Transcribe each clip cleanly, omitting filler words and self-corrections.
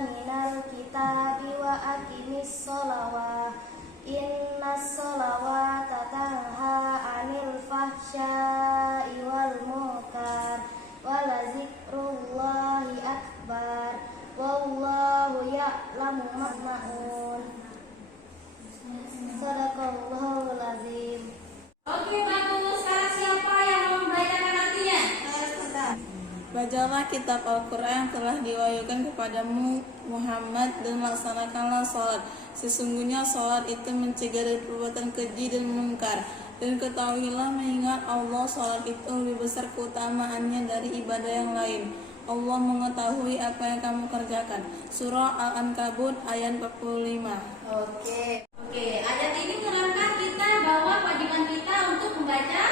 minal kitabi wa aqimis sholawah innas sholawata tanha 'anil fahsya'i wal munkar wa lazikrullahi akbar wallahu ya'lamu ma tasna'un. Shadaqallahul azim. Oke, bagus. Sekarang siapa yang membacakan artinya? Bacalah kitab Al-Quran yang telah diwahyukan kepadamu Muhammad dan laksanakanlah sholat. Sesungguhnya sholat itu mencegah dari perbuatan keji dan munkar. Dan ketahuilah mengingat Allah, sholat itu lebih besar keutamaannya dari ibadah yang lain. Allah mengetahui apa yang kamu kerjakan. Surah Al-Ankabut ayat 45. Oke, ayat ini menerangkan kita bahwa kewajiban kita untuk membaca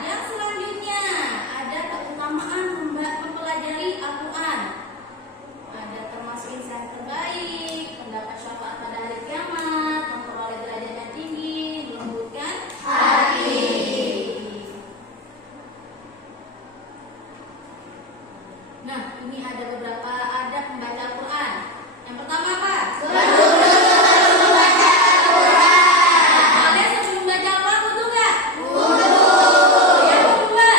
yang selanjutnya ada keutamaan mempelajari Al-Quran. Ada termasuk insan terbaik, mendapat syafaat pada hari kiamat, memperoleh derajat yang tinggi, melembutkan hati. Nah, ini ada beberapa adab membaca Al-Quran. Yang pertama apa? Boleh sebelum baca Al-Quran wudu nggak? Yang kedua, gimana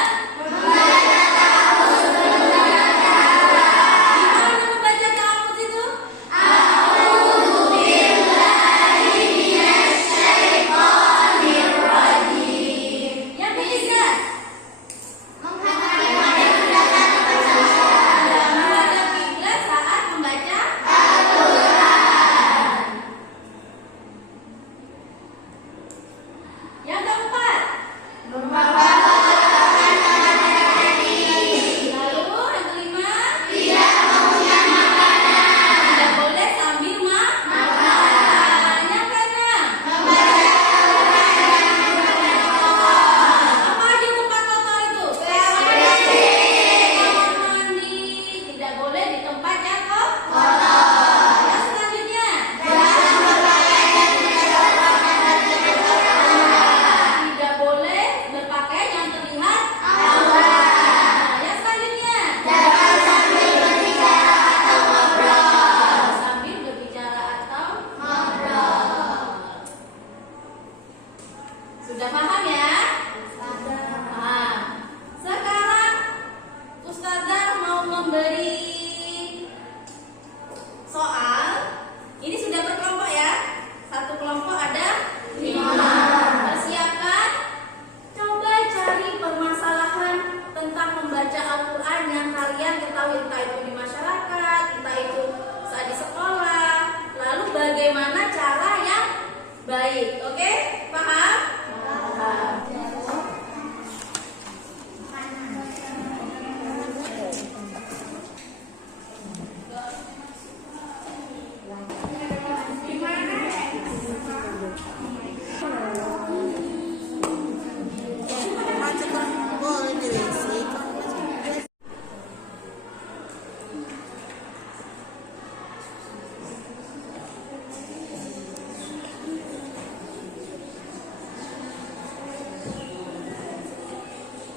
membaca ta'awudz itu? Yang ketiga, menghadap kiblat saat membaca yang keempat, lalu yang kelima, tidak boleh sambil makan. Yang keenam, apa aja tempat kotor itu? Kamar mandi, tidak boleh di tempat yang kotor. Yang selanjutnya, tidak boleh berpakaian yang terlihat aurat. Yang selanjutnya, sambil berbicara atau ngobrol. Sudah paham ya? Paham. Sekarang Ustazah mau memberi soal. Ini sudah berkelompok ya. Satu kelompok ada 5. Persiapkan. Coba cari permasalahan tentang membaca Al-Quran yang kalian ketahui, entah itu di masyarakat, entah itu saat di sekolah. Lalu bagaimana cara yang baik. Oke? Paham? Paham.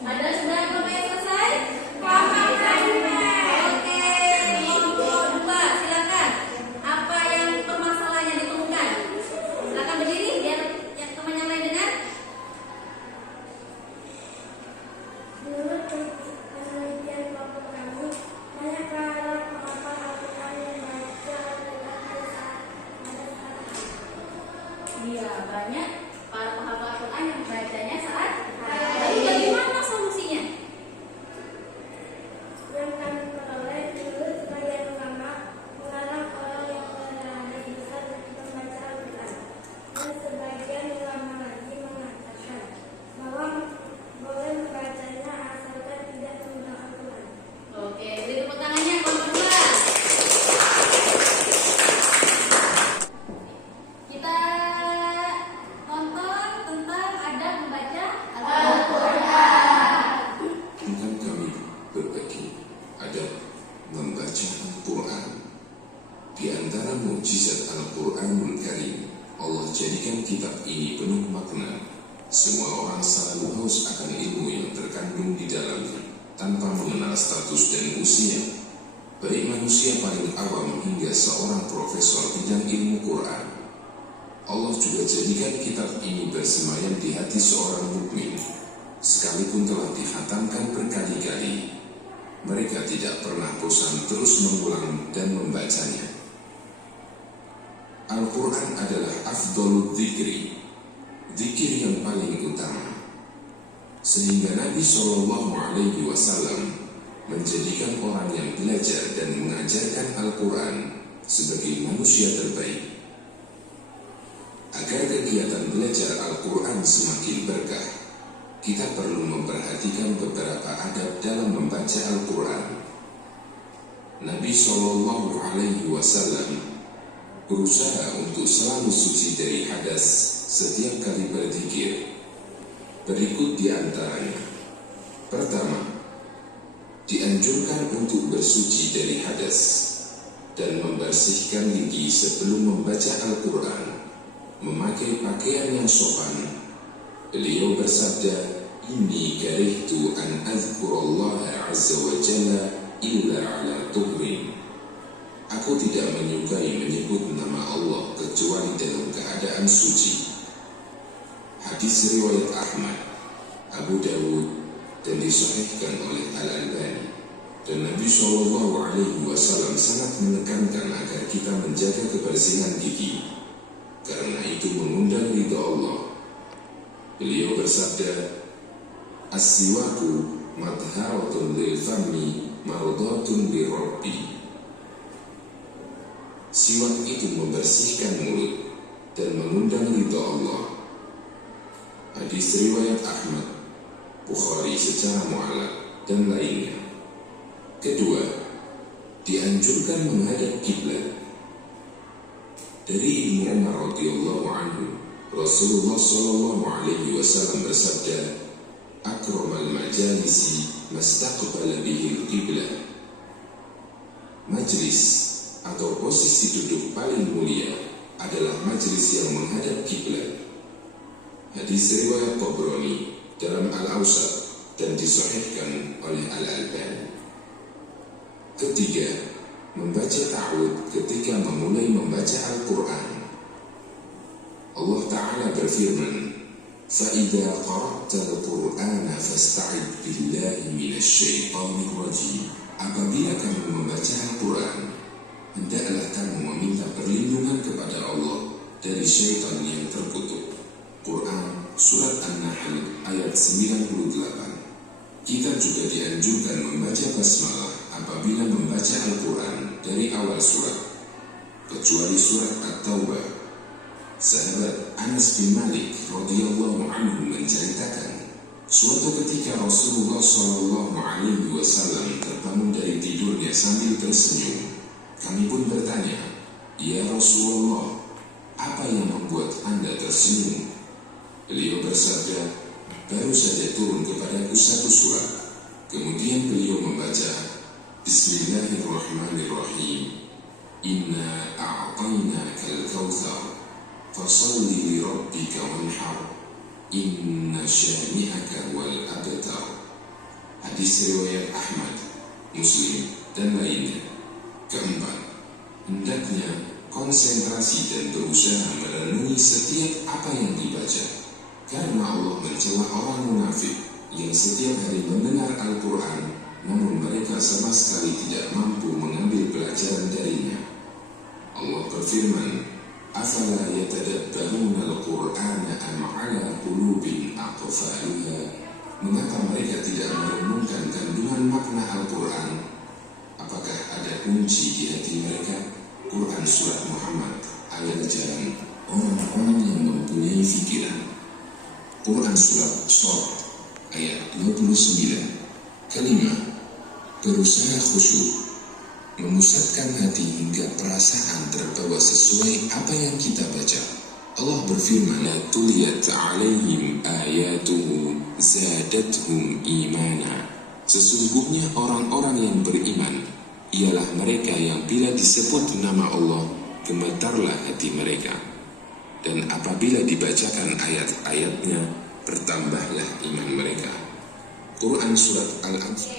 Ada sudah kelompok yang selesai? Oke, kelompok 2 silakan. Apa yang permasalahannya ditemukan? Silakan berdiri biar yang teman yang lain dengar. Menurut penelitian kelompok kami, banyak terhadap penghafal Al-Quran yang baca dengan saat pada saat Iya, banyak para penghafal Al-Quran yang membacanya saat hari. Bagaimana solusinya? yang kami peroleh dulu sebagian ulama melarang orang yang berada besar membaca Al-Quran, dan sebagian ulama lagi mengatakan bahwa boleh membacanya asalkan tidak menggunakan Al-Quran. Oke, beri tepuk tangannya kelompok 2. Kita tonton tentang adab membaca Al-Quran. Dengan kami berbagi adab membaca Al-Quran. Di antara mukjizat Al-Quranul Karim, Allah jadikan kitab ini penuh makna. Semua orang selalu haus akan ilmu yang terkandung di dalamnya, tanpa mengenal status dan usia. baik manusia paling awam hingga seorang profesor bidang ilmu Quran. Allah juga jadikan kitab ini bersemayam di hati seorang mukmin. Sekalipun telah dikhatamkan berkali-kali, mereka tidak pernah bosan terus mengulang dan membacanya. Al-Quran adalah afdolul dzikri, zikir yang paling utama, sehingga Nabi SAW menjadikan orang yang belajar dan mengajarkan Al-Quran sebagai manusia terbaik. Agar kegiatan belajar Al-Quran semakin berkah, kita perlu memperhatikan beberapa adab dalam membaca Al-Quran. Nabi SAW berusaha untuk selalu suci dari hadas setiap kali berzikir. Berikut di antaranya. Pertama, dianjurkan untuk bersuci dari hadas dan membersihkan gigi sebelum membaca Al-Quran, memakai pakaian yang sopan. Beliau bersabda, "Inni karihtu an azkurallaha azza wa jalla illa ala tuhrin." Aku tidak menyukai menyebut nama Allah kecuali dalam keadaan suci. Hadis riwayat Ahmad, Abu Dawud, dan disahihkan oleh Al-Albani. Dan Nabi SAW sangat menekankan agar kita menjaga kebersihan gigi, karena itu mengundang ridha Allah. Beliau bersabda, "As-siwaku madharatun lil fami mardatun li rabbi." Siwak itu membersihkan mulut dan mengundang ridha Allah. Hadis riwayat Ahmad, Bukhari secara mu'allaq, dan lainnya. Kedua, dianjurkan menghadap kiblat. Dari Ibnu Umar radhiyallahu anhu, Rasulullah SAW bersabda, "Akramal majalisi mastaqbala bihil qiblah." Majlis atau posisi duduk paling mulia adalah majlis yang menghadap kiblat. Hadis riwayat Tabrani dalam Al-Awsat dan disahihkan oleh Al-Albani. Ketiga, membaca ta'awudz ketika memulai membaca Al-Quran. Allah Ta'ala berfirman, "Fa'idha qara'tal Qur'ana fasta'id billahi minasyaitanir rajim." Apabila kamu membaca Al-Quran, hendaklah kamu meminta perlindungan kepada Allah dari syaitan yang terkutuk. Quran Surat An-Nahl ayat 98. Kita juga dianjurkan membaca basmalah apabila membaca Al-Quran dari awal surat, kecuali surat At-Taubah. Sahabat Anas bin Malik radhiyallahu anhu menceritakan, suatu ketika Rasulullah SAW terbangun dari tidurnya sambil tersenyum. Kami pun bertanya, "Ya Rasulullah, apa yang membuat Anda tersenyum?" Beliau bersabda, "Baru saja turun kepadaku satu surat." Kemudian beliau membaca, "Bismillahirrahmanirrahim. Inna a'tainakal kautsar, fasalli li rabbika wanhar. Inna syani'aka wal abtar." Hadis riwayat Ahmad, Muslim, dan lainnya. Keempat, hendaknya konsentrasi dan berusaha merenungi setiap apa yang dibaca. Karena Allah mencela orang munafik yang setiap hari mendengar Al-Quran, namun mereka sama sekali tidak mampu mengambil pelajaran darinya. Allah berfirman, "Afala yatadabbaruna al-Qur'ana am 'ala qulubin aqfaluha?" Mengapa mereka tidak merenungkan kandungan makna Al-Quran? Apakah ada kunci di hati mereka? Quran Surat Muhammad ayat jalan orang-orang yang mempunyai fikiran. Quran Surat Shad ayat 29. Kalimat berusaha khusyuk, memusatkan hati hingga perasaan terbawa sesuai apa yang kita baca. Allah berfirman, "La tuliyat 'alaihim ayatuhu zadatuhum imana." Sesungguhnya orang-orang yang beriman ialah mereka yang bila disebut nama Allah, gemetarlah hati mereka. Dan apabila dibacakan ayat-ayatnya, bertambahlah iman mereka. Quran Surat Al-Anfal